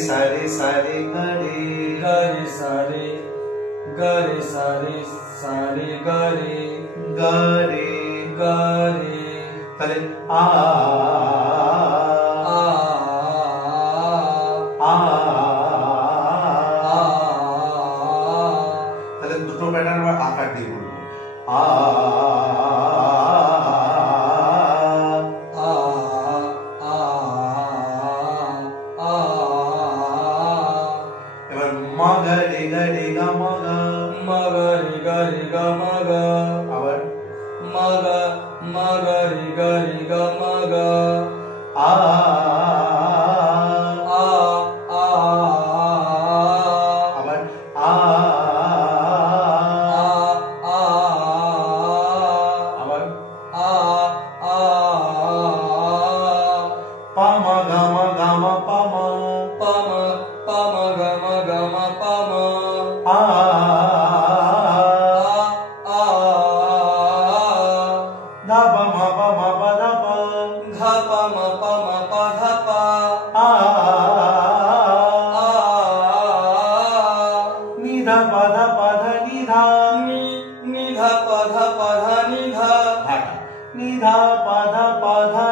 सारे सारे गरे गरे सारे गरे सारे सारे गरे गरे गरे তাহলে আ आ আ आ তাহলে দুটো প্যাটার্ন আমরা আকার দিয়ে বলবো আ এবার মা গা রে গা রে গা মা গা मगरि गरि ग मग আবার मग मगरि गरि ग मग আ आ आ আবার আ आ আবার आ आ পা মা গা মা গা মা পা মা पम पम गम गम पम আ आ ধা পা মা পা মা পা ধা পা घ पम पम प ध प আ आ নি ধা পা ধা নি ধা नि ध प ध नि ध ধাটা নি ধা পা ধা